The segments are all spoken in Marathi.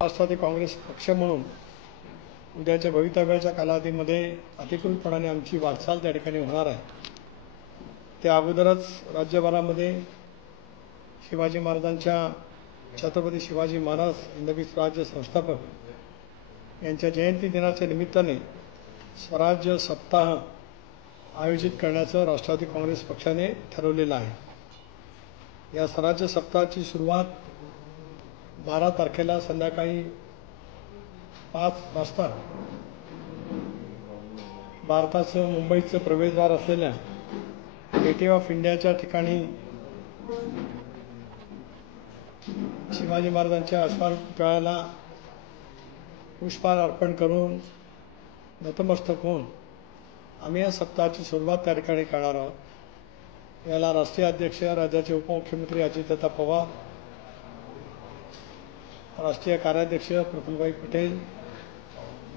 राष्ट्रवादी काँग्रेस पक्ष म्हणून उद्याच्या भवितव्याच्या कालावधीमध्ये अधिकृतपणाने आमची वाटचाल त्या ठिकाणी होणार आहे। त्या अगोदरच राज्यभरामध्ये शिवाजी महाराजांच्या छत्रपती शिवाजी महाराज हिंदवी स्वराज्य संस्थापक यांच्या जयंती दिनाच्या निमित्ताने स्वराज्य सप्ताह आयोजित करण्याचं राष्ट्रवादी काँग्रेस पक्षाने ठरवलेलं आहे। या स्वराज्य सप्ताहाची सुरुवात 12 तारखेला संध्याकाळी 5 वाजता भारताचं मुंबईचं प्रवेशद्वार असलेल्या गेटवे ऑफ इंडियाच्या ठिकाणी शिवाजी महाराजांच्या अश्मारूपाला पुष्पहार अर्पण करून नतमस्तक होऊन आम्ही या सप्ताहाची सुरुवात त्या ठिकाणी करणार आहोत। याला राष्ट्रीय अध्यक्ष राज्याचे उपमुख्यमंत्री अजितदादा पवार, राष्ट्रीय कार्याध्यक्ष प्रफुल्लभाई पटेल,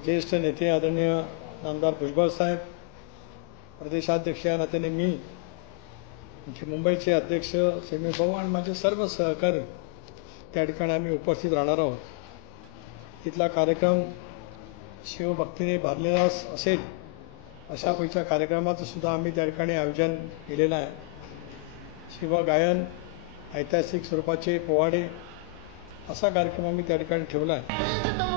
ज्येष्ठ नेते आदरणीय नामदार भुजबळ साहेब, प्रदेशाध्यक्ष या नात्याने मी, मुंबईचे अध्यक्ष समीर भाऊ आणि माझे सर्व सहकारी त्या ठिकाणी आम्ही उपस्थित राहणार आहोत। तिथला कार्यक्रम शिवभक्तीने भरलेला असेल अशा पैकी कार्यक्रमाचं सुद्धा आम्ही त्या ठिकाणी आयोजन केलेलं आहे। शिवगायन, ऐतिहासिक स्वरूपाचे पोवाडे असा कार्यक्रम आम्ही त्या ठिकाणी ठेवला आहे।